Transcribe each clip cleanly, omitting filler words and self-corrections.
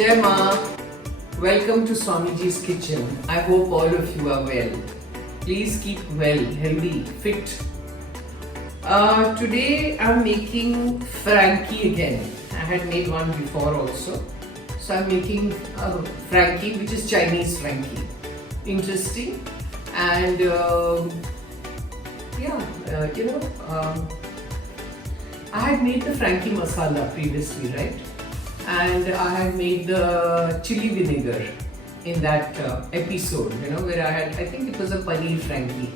Jai Ma. Welcome to Swamiji's kitchen. I hope all of you are well. Please keep well, healthy, fit. Today I'm making Frankie again. I had made one before also. So I'm making Frankie, which is Chinese Frankie. Interesting. And I had made the Frankie masala previously, right? And I had made the chili vinegar in that episode, where I think it was a paneer Frankie.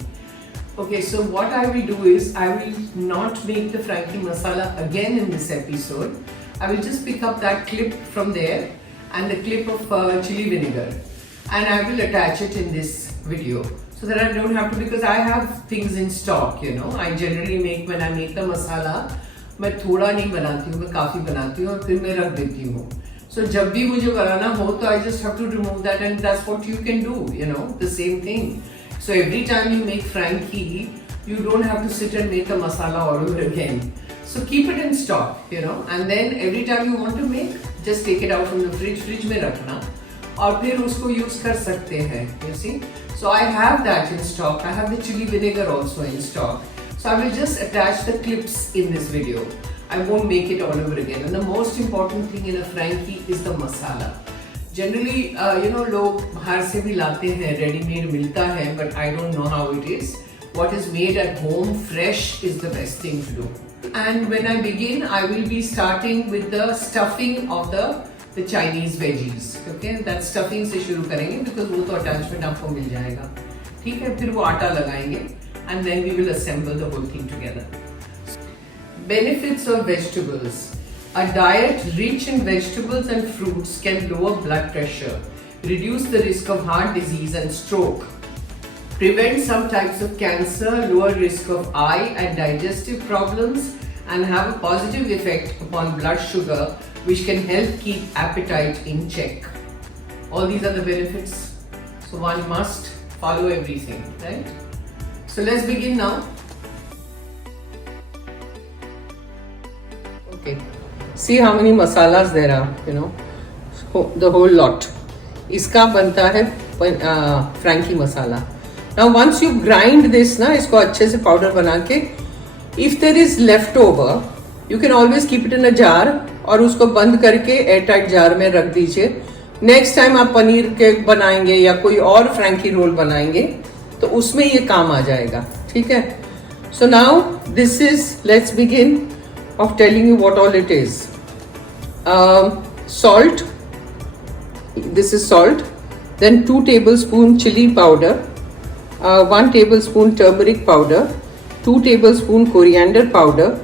Okay, so what I will do is, I will not make the Frankie masala again in this episode. I will just pick up that clip from there and the clip of chili vinegar, and I will attach it in this video so that I don't have to, because I have things in stock, I generally make, when I make the masala, मैं थोड़ा नहीं बनाती हूँ, मैं काफ़ी बनाती हूँ और फिर मैं रख देती हूँ. So जब भी मुझे बनाना हो तो I just have to remove that, and that's what you can do, the same thing. So every time you make Frankie, you don't have to sit and make a masala all over again. So keep it in stock, and then every time you want to make, just take it out from the fridge में रखना और फिर उसको use कर सकते हैं, you see. So I have that in stock. I have the chili vinegar also in stock. So I will just attach the clips in this video. I won't make it all over again. And the most important thing in a Frankie is the masala. Generally, लोग बाहर से भी लाते हैं, ready-made मिलता है, but I don't know how it is. What is made at home, fresh, is the best thing to do. And when I begin, I will be starting with the stuffing of the Chinese veggies. Okay, that stuffing से शुरू करेंगे because वो तो attachment आपको मिल जाएगा. ठीक है, फिर वो आटा लगाएंगे. And then we will assemble the whole thing together. Benefits of vegetables. A diet rich in vegetables and fruits can lower blood pressure, reduce the risk of heart disease and stroke, prevent some types of cancer, lower risk of eye and digestive problems, and have a positive effect upon blood sugar, which can help keep appetite in check. All these are the benefits. So one must follow everything, right? So let's begin now. Okay, see how many masalas there are, the whole lot. इसका बनता है Frankie masala. Now once you grind this इसको अच्छे से powder बना के, if there is leftover, you can always keep it in a jar और उसको बंद करके airtight jar में रख दीजिए. Next time आप पनीर केक बनाएंगे या कोई और Frankie roll बनाएंगे तो उसमें ये काम आ जाएगा. ठीक है. So now this is, let's begin of telling you what all it is. Salt. This is salt. Then 2 tablespoon chili powder, 1 tablespoon turmeric powder, 2 tablespoon coriander powder,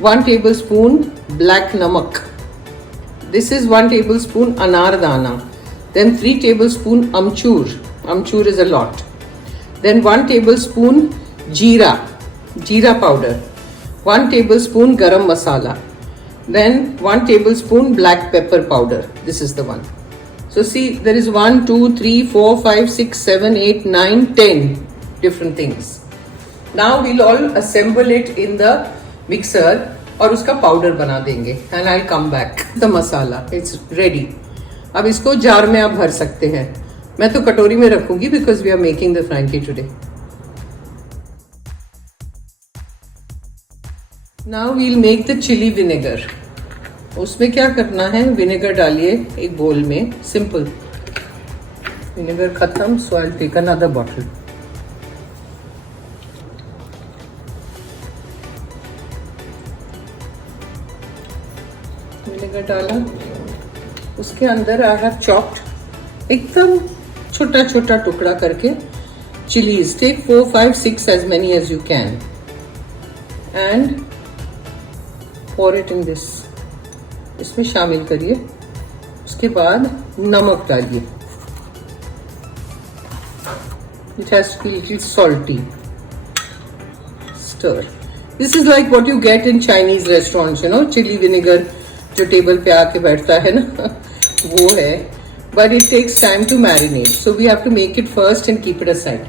1 tablespoon black namak. This is 1 tablespoon anar dana. Then 3 tablespoon amchur. Amchur is a lot. Then 1 tablespoon jeera powder, 1 tablespoon garam masala, then 1 tablespoon black pepper powder. This is the one. So see, there is 1, 2, 3, 4, 5, 6, 7, 8, 9, 10 different things. Now we'll all assemble it in the mixer और उसका powder बना देंगे, and I'll come back. The masala, it's ready. अब इसको jar में आप भर सकते हैं. मैं तो कटोरी में रखूंगी because we are making the Frankie today. Now we'll make the chili vinegar. उसमें क्या करना है, विनेगर डालिए एक बोल में, simple. विनेगर खत्म, so I'll take another bottle. Vinegar डाला, उसके अंदर I have chopped एकदम छोटा छोटा टुकड़ा करके chilies. Take 4, 5, 6 as many as you can and pour it in this. इसमें शामिल करिए. उसके बाद नमक डालिए. It has to be a little salty. Stir. This is like what you get in Chinese restaurants, chili vinegar जो table पे आके बैठता है ना, वो है. But it takes time to marinate, so we have to make it first and keep it aside.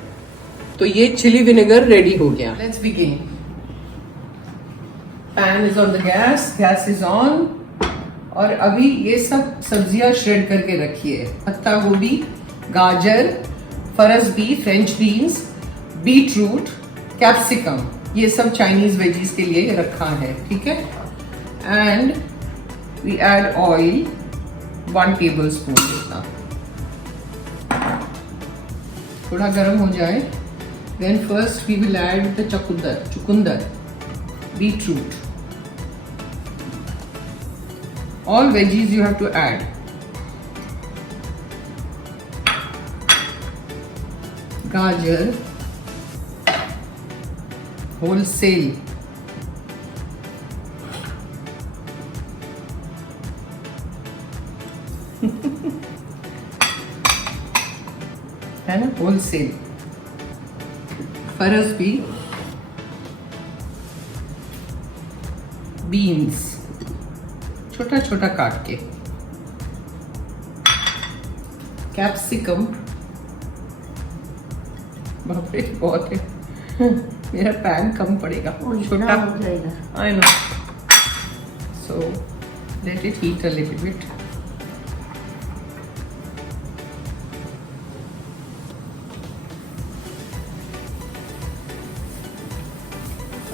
तो ये chili vinegar ready हो गया. Let's begin. Pan is on the gas is on. और अभी ये सब सब्जियां श्रेड करके रखी है। पत्ता गोभी, गाजर, फरस बी, French beans, beetroot, capsicum, ये सब चाइनीज वेजीज के लिए रखा है, ठीक है। And we add oil 1 tablespoon जितना। थोड़ा गर्म हो जाए, then first we will add the chukandar, beetroot, all veggies you have to add. Gajar, wholesale, है ना, wholesale. फरस भी, बीन्स छोटा छोटा काट के, कैप्सिकम, बाप रे बहुत है, मेरा पैन कम पड़ेगा, छोटा हो जाएगा, I know, so let it heat a little bit.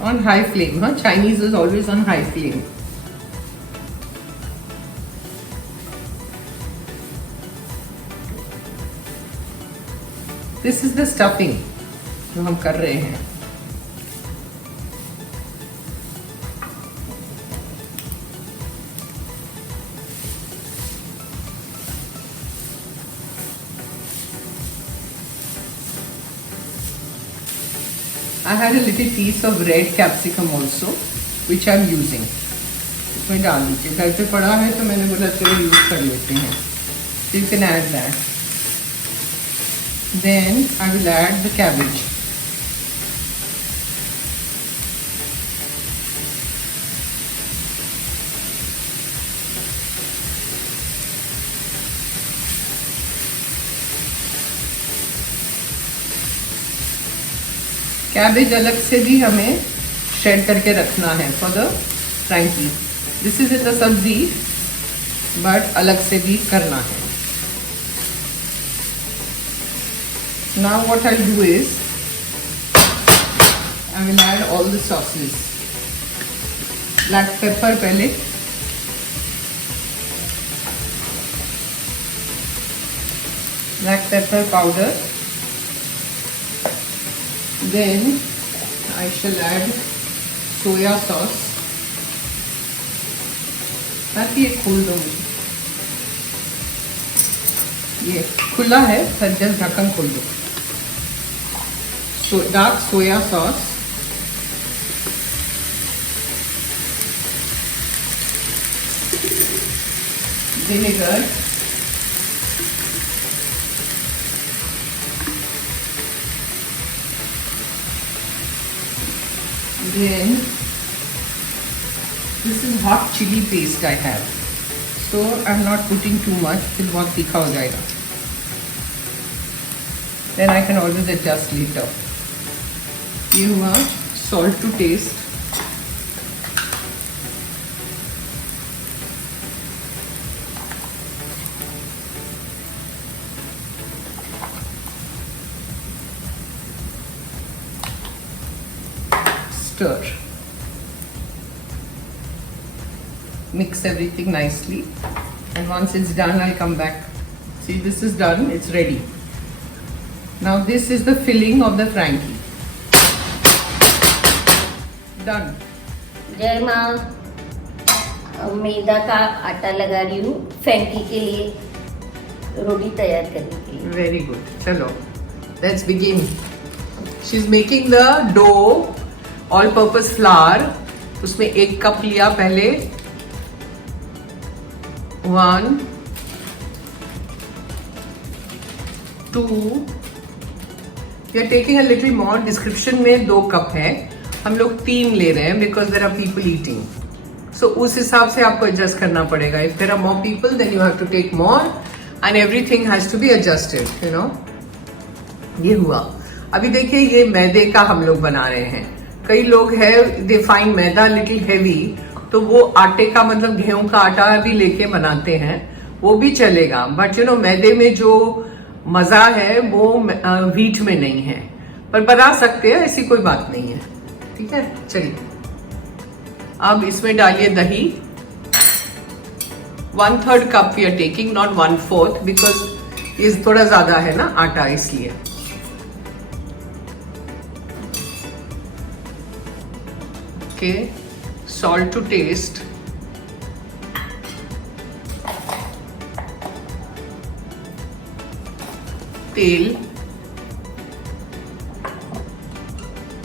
On high flame, huh? Chinese is always on high flame. This is the stuffing जो हम कर रहे हैं। I had a little piece of red capsicum also, which I'm using. इसमें डाल दीजिए, घर पे पड़ा है तो मैंने बोला चलो यूज कर लेते हैं। So you can add that. Then I will add the cabbage. Cabbage अलग से भी हमें श्रेड करके रखना है for the frankie. This is the sabzi, but अलग से भी करना है। Now what I do is I will add all the sauces. Black pepper पहले, black pepper powder, then I shall add soya sauce। ताकि ये खोल दो मुझे, ये खुला है पर जस्ट ढक्कन खोल दो। Dark soya sauce, vinegar, then this is hot chili paste I have, so I'm not putting too much, फिर बहुत तीखा हो जाएगा। Then I can always adjust later। ये हुआ salt to taste, stir, mix everything nicely, and once it's done I'll come back. See, this is done, it's ready. Now this is the filling of the frankie. Done. जय माँ, मैदा का आटा लगा रही हूँ Frankie के लिए, रोटी तैयार करने के लिए। Very good. चलो, let's begin. She's making the dough, all purpose flour. उसमें 1 कप लिया पहले, 1 2, we are taking a little more, description में 2 कप है, हम लोग 3 ले रहे हैं because there are people eating, so उस हिसाब से आपको एडजस्ट करना पड़ेगा। If there are more people then you have to take more and everything has to be adjusted, you know. ये हुआ। अभी देखिए ये मैदे का हम लोग बना रहे हैं। कई लोग है they find maida little heavy तो वो आटे का मतलब गेहूं का आटा भी लेके बनाते हैं, वो भी चलेगा, बट मैदे में जो मजा है वो व्हीट में नहीं है, पर बना सकते हैं, ऐसी कोई बात नहीं है। ठीक है, चलिए अब इसमें डालिए दही। 1/3 cup we are taking, not 1/4, because ये थोड़ा ज्यादा है ना आटा, इसलिए। Okay, salt to taste. तेल,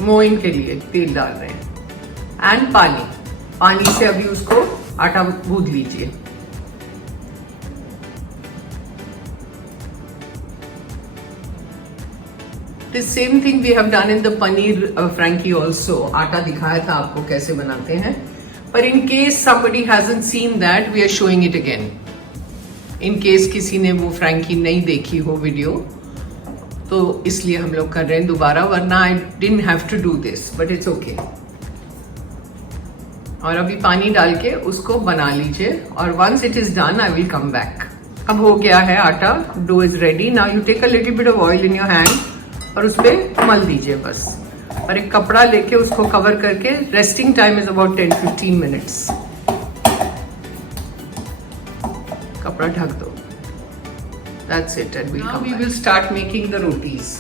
मोइन के लिए तेल डाल रहे हैं, एंड पानी से अभी उसको आटा गूंद लीजिए। The same thing we have done in the paneer frankie also. आटा दिखाया था आपको कैसे बनाते हैं, पर in case somebody hasn't seen that, we are showing it again. In case किसी ने वो फ्रैंकी नहीं देखी हो वीडियो, तो इसलिए हम लोग कर रहे हैं दोबारा, वरना I didn't have to do this, but it's okay. और अभी पानी डाल के उसको बना लीजिए, और once it is done, I will come back. अब हो गया है आटा, dough is ready. Now you take a little bit of oil in your hand और उस पर मल दीजिए बस, और एक कपड़ा लेके उसको कवर करके, resting time is about 10-15 minutes. कपड़ा ढक दो, that's it, and we will start making the rotis.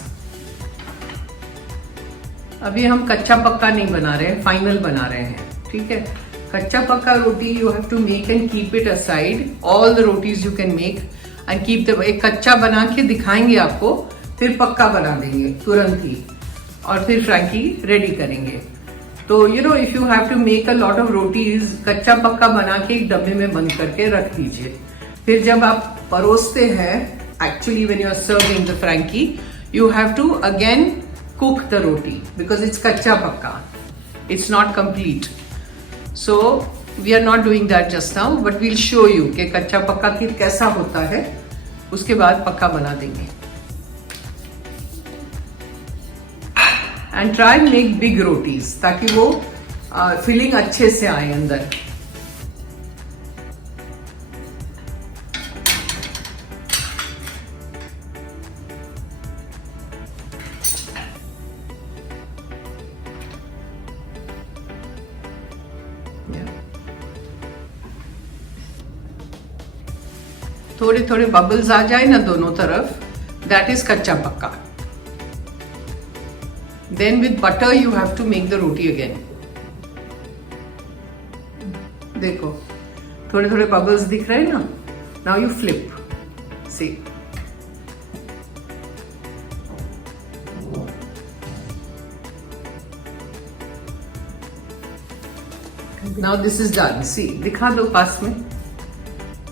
अभी हम कच्चा पक्का नहीं बना रहे हैं, फाइनल बना रहे हैं, ठीक है। कच्चा पक्का रोटी you have to make and keep it aside, all the rotis you can make and keep the, एक कच्चा बना के दिखाएंगे आपको, फिर पक्का बना देंगे तुरंत ही, और फिर फ्रैंकी रेडी करेंगे। तो if you have to make a lot of rotis, कच्चा पक्का बना के एक डब्बे में बंद करके रख दीजिए, फिर जब आप परोसते हैं, actually when you are serving the frankie, you have to again cook the roti, because it's kachcha pakka, it's not complete. So we are not doing that just now, but we'll show you कि कच्चा पक्का कैसा होता है, उसके बाद पक्का बना देंगे। And try make big rotis, ताकि वो फिलिंग अच्छे से आए अंदर। थोड़े थोड़े बबल्स आ जाए ना दोनों तरफ, दैट इज कच्चा पक्का। Then with butter you have to make the roti again. देखो थोड़े थोड़े bubbles दिख रहे हैं ना, now you flip, see. Now this is done, see, दिखा दो पास में,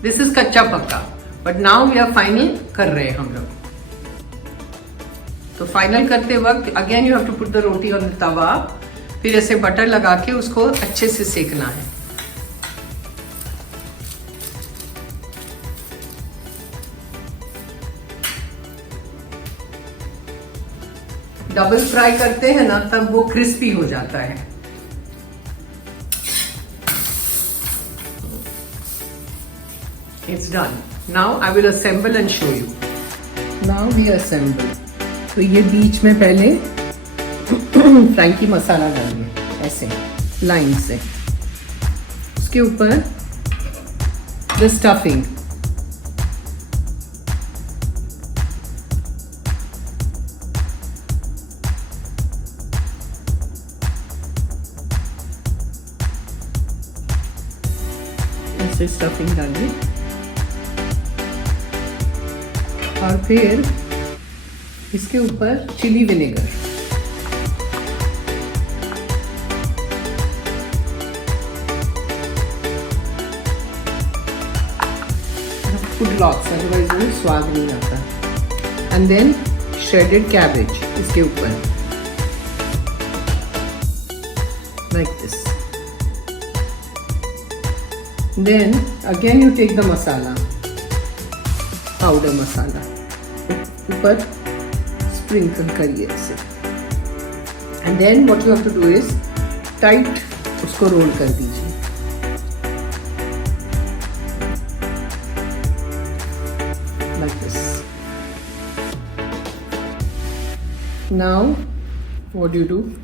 this is कच्चा पक्का, but now we are final कर रहे हैं हम लोग। तो फाइनल करते वक्त again you have to put the roti on the tawa, फिर ऐसे बटर लगा के उसको अच्छे से सेकना है। डबल फ्राई करते हैं ना, तब वो क्रिस्पी हो जाता है। It's done, now I will assemble and show you. Now we assemble. तो ये बीच में पहले फ्रैंकी मसाला डालिए, ऐसे लाइन से, उसके ऊपर द स्टफिंग, ऐसे स्टफिंग डालिए, और फिर इसके ऊपर चिली विनेगर, फूड लॉक्स, अदरवाइज वो स्वाद नहीं आता। एंड देन श्रेडेड कैबेज इसके ऊपर, like this. Then again you take the masala, powder masala ऊपर स्प्रिंकल करिए इसे, and then what you have to do is tight उसको रोल कर दीजिए। Now, what do?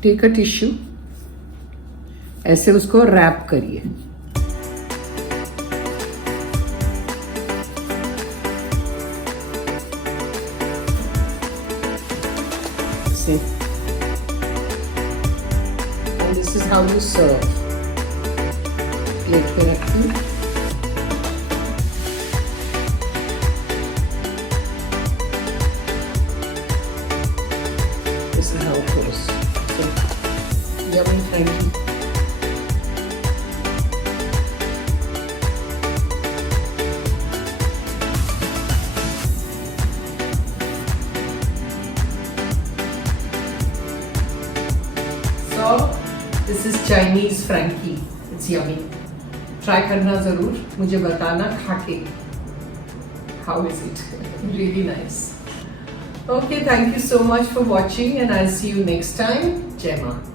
Take a tissue. ऐसे उसको रैप करिए. See? And this is how you serve. Plate पे रखिए. This is how it goes. So, yummy Frankie. So, this is Chinese Frankie. It's yummy. Try करना ज़रूर. मुझे बताना खा के. How is it? Really nice. Okay, thank you so much for watching and I'll see you next time. Jai Maa.